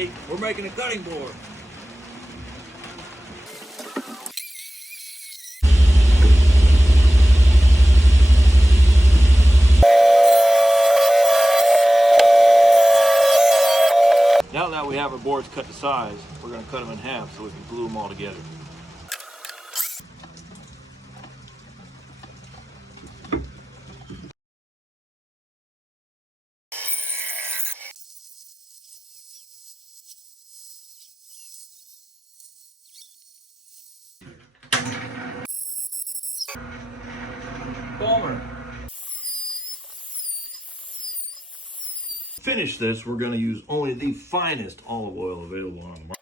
Today, we're making a cutting board. Now that we have our boards cut to size, we're going to cut them in half so we can glue them all together. Palmer. To finish this, we're going to use only the finest olive oil available on the market.